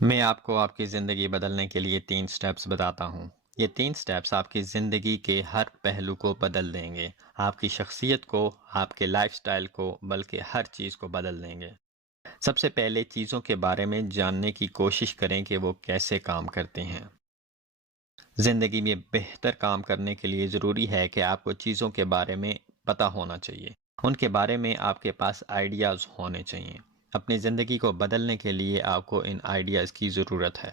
میں آپ کو آپ کی زندگی بدلنے کے لیے 3 سٹیپس بتاتا ہوں۔ یہ 3 سٹیپس آپ کی زندگی کے ہر پہلو کو بدل دیں گے، آپ کی شخصیت کو، آپ کے لائف سٹائل کو، بلکہ ہر چیز کو بدل دیں گے۔ سب سے پہلے چیزوں کے بارے میں جاننے کی کوشش کریں کہ وہ کیسے کام کرتے ہیں۔ زندگی میں بہتر کام کرنے کے لیے ضروری ہے کہ آپ کو چیزوں کے بارے میں پتہ ہونا چاہیے، ان کے بارے میں آپ کے پاس آئیڈیاز ہونے چاہیے۔ اپنی زندگی کو بدلنے کے لیے آپ کو ان آئیڈیاز کی ضرورت ہے۔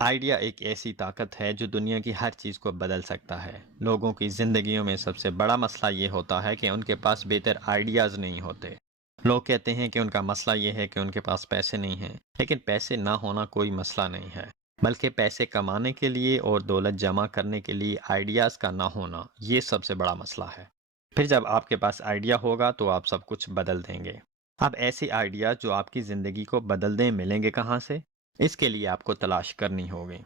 آئیڈیا ایک ایسی طاقت ہے جو دنیا کی ہر چیز کو بدل سکتا ہے۔ لوگوں کی زندگیوں میں سب سے بڑا مسئلہ یہ ہوتا ہے کہ ان کے پاس بہتر آئیڈیاز نہیں ہوتے۔ لوگ کہتے ہیں کہ ان کا مسئلہ یہ ہے کہ ان کے پاس پیسے نہیں ہیں، لیکن پیسے نہ ہونا کوئی مسئلہ نہیں ہے، بلکہ پیسے کمانے کے لیے اور دولت جمع کرنے کے لیے آئیڈیاز کا نہ ہونا یہ سب سے بڑا مسئلہ ہے۔ پھر جب آپ کے پاس آئیڈیا ہوگا تو آپ سب کچھ بدل دیں گے۔ اب ایسی آئیڈیاز جو آپ کی زندگی کو بدل دیں ملیں گے کہاں سے؟ اس کے لیے آپ کو تلاش کرنی ہوگی،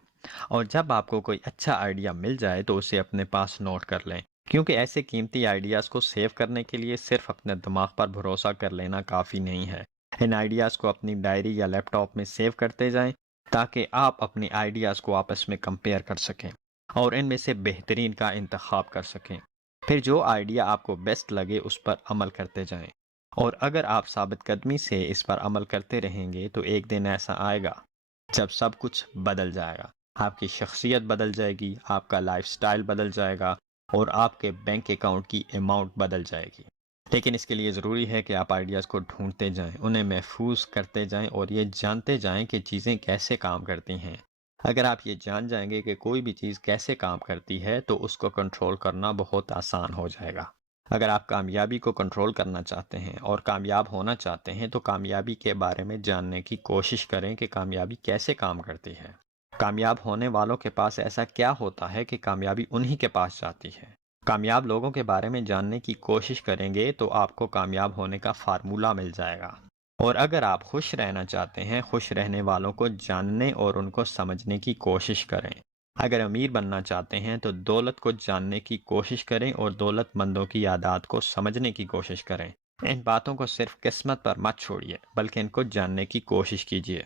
اور جب آپ کو کوئی اچھا آئیڈیا مل جائے تو اسے اپنے پاس نوٹ کر لیں، کیونکہ ایسے قیمتی آئیڈیاز کو سیو کرنے کے لیے صرف اپنے دماغ پر بھروسہ کر لینا کافی نہیں ہے۔ ان آئیڈیاز کو اپنی ڈائری یا لیپ ٹاپ میں سیو کرتے جائیں تاکہ آپ اپنی آئیڈیاز کو آپس میں کمپیئر کر سکیں اور ان میں سے بہترین کا انتخاب کر سکیں۔ پھر جو آئیڈیا آپ کو بیسٹ لگے اس پر عمل کرتے جائیں، اور اگر آپ ثابت قدمی سے اس پر عمل کرتے رہیں گے تو ایک دن ایسا آئے گا جب سب کچھ بدل جائے گا۔ آپ کی شخصیت بدل جائے گی، آپ کا لائف سٹائل بدل جائے گا، اور آپ کے بینک اکاؤنٹ کی اماؤنٹ بدل جائے گی۔ لیکن اس کے لیے ضروری ہے کہ آپ آئیڈیاز کو ڈھونڈتے جائیں، انہیں محفوظ کرتے جائیں اور یہ جانتے جائیں کہ چیزیں کیسے کام کرتی ہیں۔ اگر آپ یہ جان جائیں گے کہ کوئی بھی چیز کیسے کام کرتی ہے تو اس کو کنٹرول کرنا بہت آسان ہو جائے گا۔ اگر آپ کامیابی کو کنٹرول کرنا چاہتے ہیں اور کامیاب ہونا چاہتے ہیں تو کامیابی کے بارے میں جاننے کی کوشش کریں کہ کامیابی کیسے کام کرتی ہے۔ کامیاب ہونے والوں کے پاس ایسا کیا ہوتا ہے کہ کامیابی انہی کے پاس جاتی ہے۔ کامیاب لوگوں کے بارے میں جاننے کی کوشش کریں گے تو آپ کو کامیاب ہونے کا فارمولہ مل جائے گا۔ اور اگر آپ خوش رہنا چاہتے ہیں، خوش رہنے والوں کو جاننے اور ان کو سمجھنے کی کوشش کریں۔ اگر امیر بننا چاہتے ہیں تو دولت کو جاننے کی کوشش کریں اور دولت مندوں کی عادات کو سمجھنے کی کوشش کریں۔ ان باتوں کو صرف قسمت پر مت چھوڑیے، بلکہ ان کو جاننے کی کوشش کیجیے۔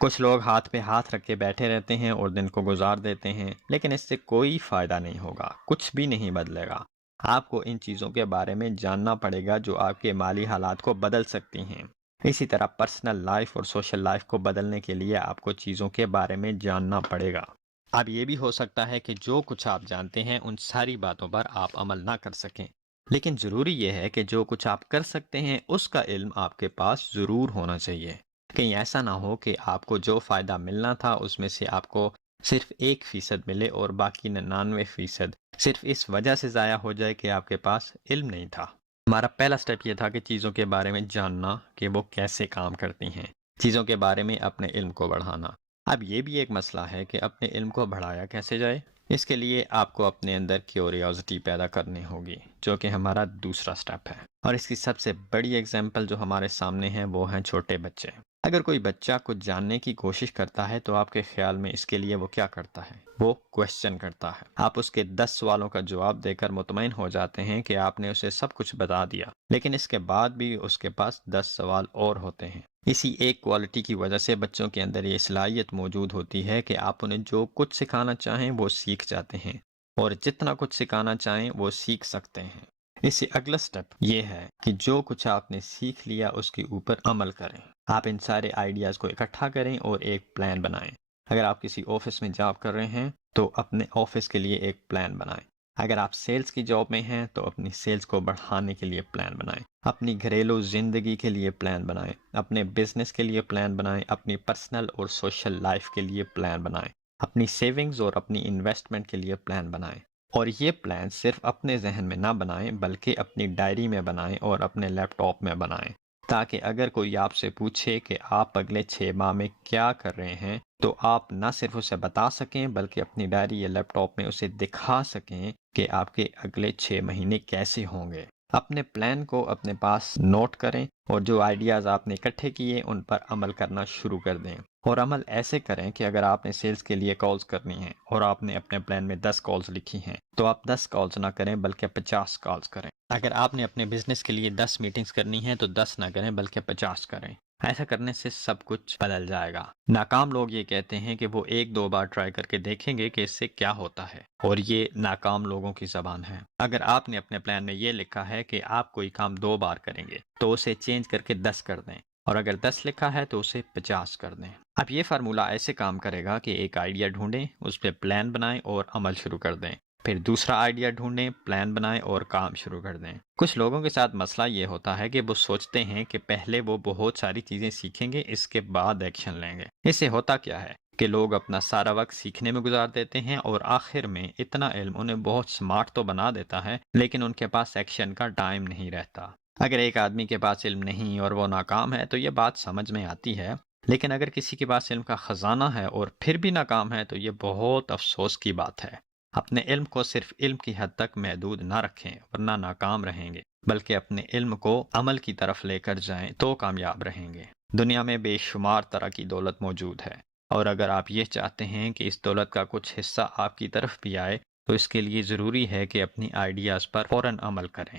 کچھ لوگ ہاتھ پہ ہاتھ رکھ کے بیٹھے رہتے ہیں اور دن کو گزار دیتے ہیں، لیکن اس سے کوئی فائدہ نہیں ہوگا، کچھ بھی نہیں بدلے گا۔ آپ کو ان چیزوں کے بارے میں جاننا پڑے گا جو آپ کے مالی حالات کو بدل سکتی ہیں۔ اسی طرح پرسنل لائف اور سوشل لائف کو بدلنے کے لیے آپ کو چیزوں کے بارے میں جاننا پڑے گا۔ اب یہ بھی ہو سکتا ہے کہ جو کچھ آپ جانتے ہیں ان ساری باتوں پر آپ عمل نہ کر سکیں، لیکن ضروری یہ ہے کہ جو کچھ آپ کر سکتے ہیں اس کا علم آپ کے پاس ضرور ہونا چاہیے۔ کہیں ایسا نہ ہو کہ آپ کو جو فائدہ ملنا تھا اس میں سے آپ کو صرف 1% ملے اور باقی 99% صرف اس وجہ سے ضائع ہو جائے کہ آپ کے پاس علم نہیں تھا۔ ہمارا پہلا سٹیپ یہ تھا کہ چیزوں کے بارے میں جاننا کہ وہ کیسے کام کرتی ہیں، چیزوں کے بارے میں اپنے علم کو بڑھانا۔ اب یہ بھی ایک مسئلہ ہے کہ اپنے علم کو بڑھایا کیسے جائے۔ اس کے لیے آپ کو اپنے اندر کیوریوزٹی پیدا کرنی ہوگی، جو کہ ہمارا دوسرا سٹیپ ہے۔ اور اس کی سب سے بڑی اگزامپل جو ہمارے سامنے ہے وہ ہیں چھوٹے بچے۔ اگر کوئی بچہ کچھ جاننے کی کوشش کرتا ہے تو آپ کے خیال میں اس کے لیے وہ کیا کرتا ہے؟ وہ کوشچن کرتا ہے۔ آپ اس کے 10 سوالوں کا جواب دے کر مطمئن ہو جاتے ہیں کہ آپ نے اسے سب کچھ بتا دیا، لیکن اس کے بعد بھی اس کے پاس 10 سوال اور ہوتے ہیں۔ اسی ایک کوالٹی کی وجہ سے بچوں کے اندر یہ صلاحیت موجود ہوتی ہے کہ آپ انہیں جو کچھ سکھانا چاہیں وہ سیکھ جاتے ہیں، اور جتنا کچھ سکھانا چاہیں وہ سیکھ سکتے ہیں۔ اس سے اگلا سٹیپ یہ ہے کہ جو کچھ آپ نے سیکھ لیا اس کے اوپر عمل کریں۔ آپ ان سارے آئیڈیاز کو اکٹھا کریں اور ایک پلان بنائیں۔ اگر آپ کسی آفس میں جاب کر رہے ہیں تو اپنے آفس کے لیے ایک پلان بنائیں۔ اگر آپ سیلز کی جاب میں ہیں تو اپنی سیلز کو بڑھانے کے لیے پلان بنائیں۔ اپنی گھریلو زندگی کے لیے پلان بنائیں، اپنے بزنس کے لیے پلان بنائیں، اپنی پرسنل اور سوشل لائف کے لیے پلان بنائیں، اپنی سیونگز اور اپنی انویسٹمنٹ کے لیے پلان بنائیں۔ اور یہ پلان صرف اپنے ذہن میں نہ بنائیں بلکہ اپنی ڈائری میں بنائیں اور اپنے لیپ ٹاپ میں بنائیں، تاکہ اگر کوئی آپ سے پوچھے کہ آپ اگلے 6 ماہ میں کیا کر رہے ہیں تو آپ نہ صرف اسے بتا سکیں بلکہ اپنی ڈائری یا لیپ ٹاپ میں اسے دکھا سکیں کہ آپ کے اگلے 6 مہینے کیسے ہوں گے۔ اپنے پلان کو اپنے پاس نوٹ کریں اور جو آئیڈیاز آپ نے اکٹھے کیے ان پر عمل کرنا شروع کر دیں، اور عمل ایسے کریں کہ اگر آپ نے سیلز کے لیے کالز کرنی ہیں اور آپ نے اپنے پلان میں 10 کالز لکھی ہیں تو آپ 10 کالز نہ کریں بلکہ 50 کالز کریں۔ اگر آپ نے اپنے بزنس کے لیے 10 میٹنگز کرنی ہیں تو 10 نہ کریں بلکہ 50 کریں۔ ایسا کرنے سے سب کچھ بدل جائے گا۔ ناکام لوگ یہ کہتے ہیں کہ وہ ایک دو بار ٹرائی کر کے دیکھیں گے کہ اس سے کیا ہوتا ہے، اور یہ ناکام لوگوں کی زبان ہے۔ اگر آپ نے اپنے پلان میں یہ لکھا ہے کہ آپ کوئی کام 2 بار کریں گے تو اسے چینج کر کے 10 کر دیں، اور اگر 10 لکھا ہے تو اسے 50 کر دیں۔ اب یہ فارمولہ ایسے کام کرے گا کہ ایک آئیڈیا ڈھونڈیں، اس پہ پلان بنائیں اور عمل شروع کر دیں، پھر دوسرا آئیڈیا ڈھونڈیں، پلان بنائیں اور کام شروع کر دیں۔ کچھ لوگوں کے ساتھ مسئلہ یہ ہوتا ہے کہ وہ سوچتے ہیں کہ پہلے وہ بہت ساری چیزیں سیکھیں گے، اس کے بعد ایکشن لیں گے۔ اس سے ہوتا کیا ہے کہ لوگ اپنا سارا وقت سیکھنے میں گزار دیتے ہیں، اور آخر میں اتنا علم انہیں بہت سمارٹ تو بنا دیتا ہے، لیکن ان کے پاس ایکشن کا ٹائم نہیں رہتا۔ اگر ایک آدمی کے پاس علم نہیں اور وہ ناکام ہے تو یہ بات سمجھ میں آتی ہے، لیکن اگر کسی کے پاس علم کا خزانہ ہے اور پھر بھی ناکام ہے تو یہ بہت افسوس کی بات ہے۔ اپنے علم کو صرف علم کی حد تک محدود نہ رکھیں ورنہ ناکام رہیں گے، بلکہ اپنے علم کو عمل کی طرف لے کر جائیں تو کامیاب رہیں گے۔ دنیا میں بے شمار طرح کی دولت موجود ہے، اور اگر آپ یہ چاہتے ہیں کہ اس دولت کا کچھ حصہ آپ کی طرف بھی آئے تو اس کے لیے ضروری ہے کہ اپنی آئیڈیاز پر فوراً عمل کریں۔